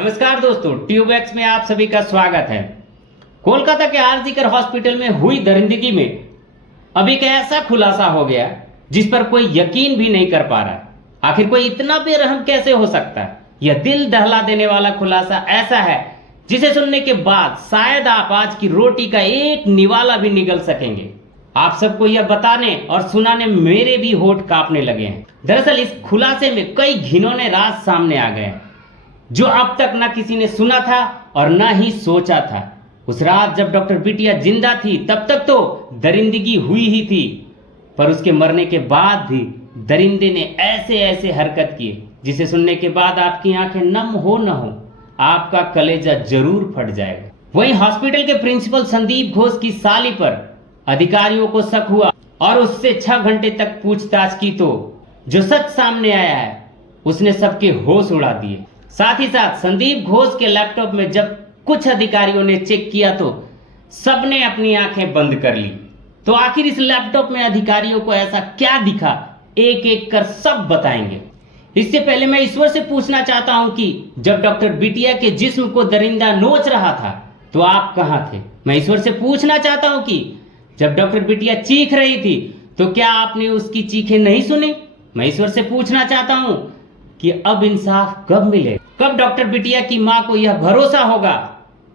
नमस्कार दोस्तों, ट्यूबएक्स में आप सभी का स्वागत है। कोलकाता के आरजीकर हॉस्पिटल में हुई दरिंदगी में अब एक ऐसा खुलासा हो गया जिस पर कोई यकीन भी नहीं कर पा रहा। आखिर कोई इतना बेरहम कैसे हो सकता है? यह दिल दहला देने वाला खुलासा ऐसा है जिसे सुनने के बाद शायद आप आज की रोटी का एक निवाला भी निगल सकेंगे। आप सबको यह बताने और सुनाने मेरे भी होठ कांपने लगे हैं। दरअसल इस खुलासे में कई घिनौने राज सामने आ गए हैं जो अब तक ना किसी ने सुना था और ना ही सोचा था। उस रात जब डॉक्टर बिटिया जिंदा थी तब तक तो दरिंदगी हुई ही थी, पर उसके मरने के बाद भी दरिंदे ने ऐसे ऐसे हरकत किए जिसे सुनने के बाद आपकी आंखें नम हो न हो, आपका कलेजा जरूर फट जाएगा। वहीं हॉस्पिटल के प्रिंसिपल संदीप घोष की साली पर अधिकारियों को शक हुआ और उससे 6 घंटे तक पूछताछ की तो जो सच सामने आया है उसने सबके होश उड़ा दिए। साथ ही साथ संदीप घोष के लैपटॉप में जब कुछ अधिकारियों ने चेक किया तो सबने अपनी आंखें बंद कर ली। तो आखिर इस लैपटॉप में अधिकारियों को ऐसा क्या दिखा, एक एक कर सब बताएंगे। इससे पहले मैं ईश्वर से पूछना चाहता हूं कि जब डॉक्टर बिटिया के जिस्म को दरिंदा नोच रहा था तो आप कहां थे? मैं ईश्वर से पूछना चाहता हूं कि जब डॉक्टर बिटिया चीख रही थी तो क्या आपने उसकी चीखें नहीं सुनी? मैं ईश्वर से पूछना चाहता हूं कि अब इंसाफ कब मिले, कब डॉक्टर बिटिया की मां को यह भरोसा होगा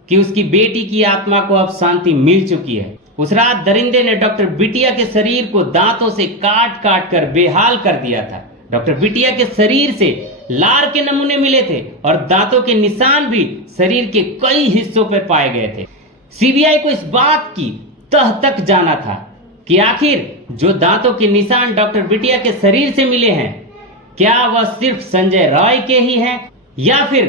कि उसकी बेटी की आत्मा को अब शांति मिल चुकी है। उस रात दरिंदे ने डॉक्टर बिटिया के शरीर को दांतों से काट काट कर बेहाल कर दिया था। डॉक्टर बिटिया के शरीर से लार के नमूने मिले थे और दांतों के निशान भी शरीर के कई हिस्सों पर पाए गए थे। सीबीआई को इस बात की तह तक जाना था कि आखिर जो दांतों के निशान डॉक्टर बिटिया के शरीर से मिले हैं क्या वह सिर्फ संजय राय के ही हैं या फिर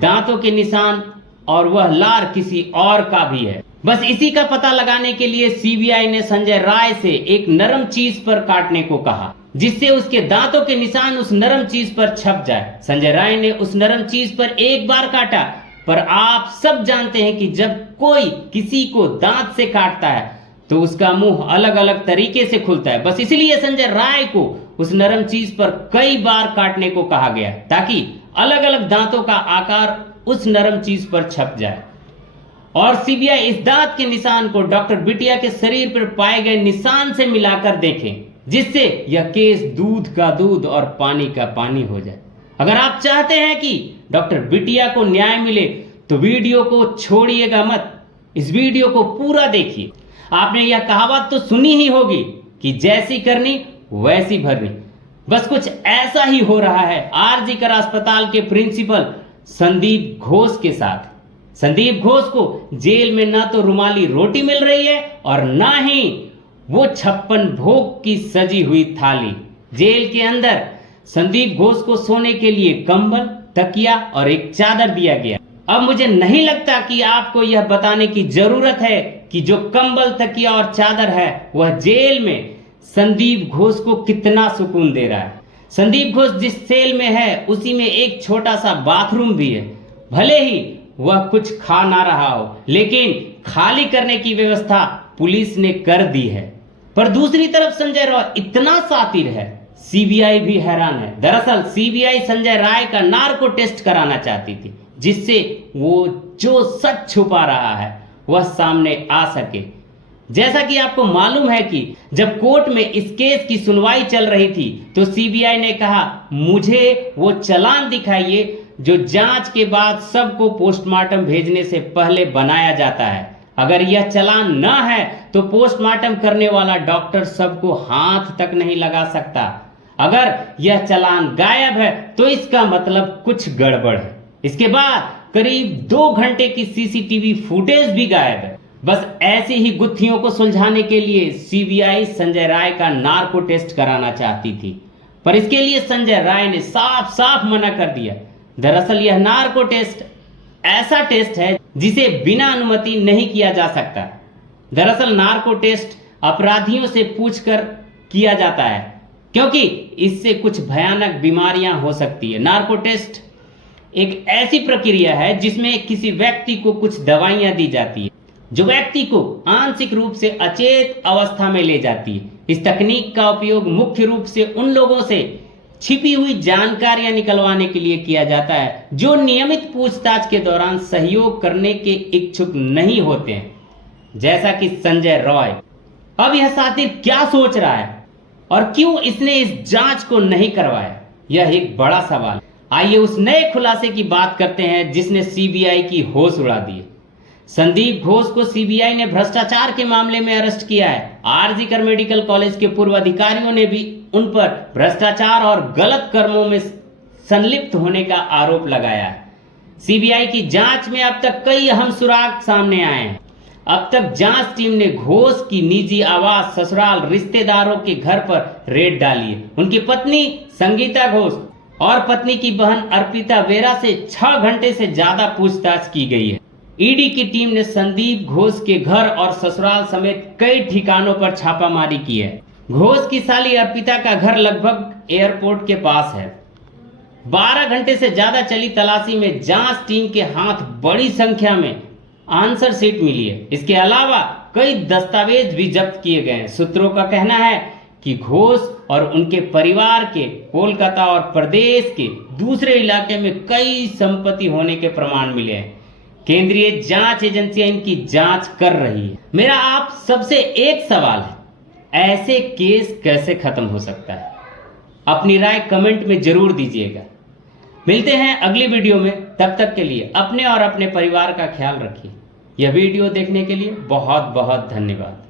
दांतों के निशान और वह लार किसी और का भी है। बस इसी का पता लगाने के लिए सीबीआई ने संजय राय से एक नरम चीज पर काटने को कहा जिससे उसके दांतों के निशान उस नरम चीज पर छप जाए। संजय राय ने उस नरम चीज पर एक बार काटा, पर आप सब जानते हैं कि जब कोई किसी को दांत से काटता है तो उसका मुंह अलग अलग तरीके से खुलता है। बस इसलिए संजय राय को उस नरम चीज पर कई बार काटने को कहा गया ताकि अलग अलग दांतों का आकार उस नरम चीज पर छप जाए। और सीबीआई इस दांत के निशान को डॉक्टर बिटिया के शरीर पर पाए गए निशान से मिलाकर देखें जिससे यह केस दूध का दूध और पानी का पानी हो जाए। अगर आप चाहते हैं कि डॉक्टर बिटिया को न्याय मिले तो वीडियो को छोड़िएगा मत, इस वीडियो को पूरा देखिए। आपने यह कहावत तो सुनी ही होगी कि जैसी करनी वैसी भरनी। बस कुछ ऐसा ही हो रहा है आरजीकर अस्पताल के प्रिंसिपल संदीप घोष के साथ। संदीप घोष को जेल में ना तो रुमाली रोटी मिल रही है और ना ही वो 56 भोग की सजी हुई थाली। जेल के अंदर संदीप घोष को सोने के लिए कंबल, तकिया और एक चादर दिया गया। अब मुझे नहीं लगता कि आपको यह बताने की जरूरत है कि जो कंबल, तकिया और चादर है वह जेल में संदीप घोष को कितना सुकून दे रहा है। संदीप घोष जिस सेल में है उसी में एक छोटा सा बाथरूम भी है। भले ही वह कुछ खा ना रहा हो लेकिन खाली करने की व्यवस्था पुलिस ने कर दी है। पर दूसरी तरफ संजय राय इतना शातिर है, सीबीआई भी हैरान है। दरअसल सीबीआई संजय राय का नार्को टेस्ट कराना चाहती थी जिससे वो जो सच छुपा रहा है वह सामने आ सके। जैसा कि आपको मालूम है कि जब कोर्ट में इस केस की सुनवाई चल रही थी तो सीबीआई ने कहा मुझे वो चालान दिखाइए जो जांच के बाद सबको पोस्टमार्टम भेजने से पहले बनाया जाता है। अगर यह चालान न है तो पोस्टमार्टम करने वाला डॉक्टर सबको हाथ तक नहीं लगा सकता। अगर यह चालान गायब है तो इसका मतलब कुछ गड़बड़ है। इसके बाद करीब 2 घंटे की सीसीटीवी फुटेज भी गायब है। बस ऐसी ही गुत्थियों को सुलझाने के लिए सीबीआई संजय राय का नार्को टेस्ट कराना चाहती थी, पर इसके लिए संजय राय ने साफ साफ मना कर दिया। दरअसल यह नार्को टेस्ट ऐसा टेस्ट है जिसे बिना अनुमति नहीं किया जा सकता। दरअसल नार्को टेस्ट अपराधियों से पूछकर किया जाता है क्योंकि इससे कुछ भयानक बीमारियां हो सकती है। नार्को टेस्ट एक ऐसी प्रक्रिया है जिसमें किसी व्यक्ति को कुछ दवाइयां दी जाती है जो व्यक्ति को आंशिक रूप से अचेत अवस्था में ले जाती है। इस तकनीक का उपयोग मुख्य रूप से उन लोगों से छिपी हुई जानकारियां निकलवाने के लिए किया जाता है, जो नियमित पूछताछ के दौरान सहयोग करने के इच्छुक नहीं होते हैं, जैसा कि संजय रॉय। अब यह साथी क्या सोच रहा है और क्यों इसने इस जांच को नहीं करवाया, यह एक बड़ा सवाल। आइए उस नए खुलासे की बात करते हैं जिसने सीबीआई की होश उड़ा दी। संदीप घोष को सीबीआई ने भ्रष्टाचार के मामले में अरेस्ट किया है। आरजीकर मेडिकल कॉलेज के पूर्व अधिकारियों ने भी उन पर भ्रष्टाचार और गलत कर्मों में संलिप्त होने का आरोप लगाया है। सीबीआई की जांच में अब तक कई अहम सुराग सामने आए हैं। अब तक जांच टीम ने घोष की निजी आवास, ससुराल, रिश्तेदारों के घर पर रेड डाली है। उनकी पत्नी संगीता घोष और पत्नी की बहन अर्पिता वेरा से 6 घंटे से ज्यादा पूछताछ की गई है। ईडी की टीम ने संदीप घोष के घर और ससुराल समेत कई ठिकानों पर छापामारी की है। घोष की साली अर्पिता का घर लगभग एयरपोर्ट के पास है। 12 घंटे से ज्यादा चली तलाशी में जांच टीम के हाथ बड़ी संख्या में आंसर शीट मिली है। इसके अलावा कई दस्तावेज भी जब्त किए गए हैं। सूत्रों का कहना है कि घोष और उनके परिवार के कोलकाता और प्रदेश के दूसरे इलाके में कई संपत्ति होने के प्रमाण मिले हैं। केंद्रीय जांच एजेंसियां इनकी जांच कर रही है। मेरा आप सबसे एक सवाल है, ऐसे केस कैसे खत्म हो सकता है? अपनी राय कमेंट में जरूर दीजिएगा। मिलते हैं अगली वीडियो में, तब तक के लिए अपने और अपने परिवार का ख्याल रखिए। यह वीडियो देखने के लिए बहुत बहुत धन्यवाद।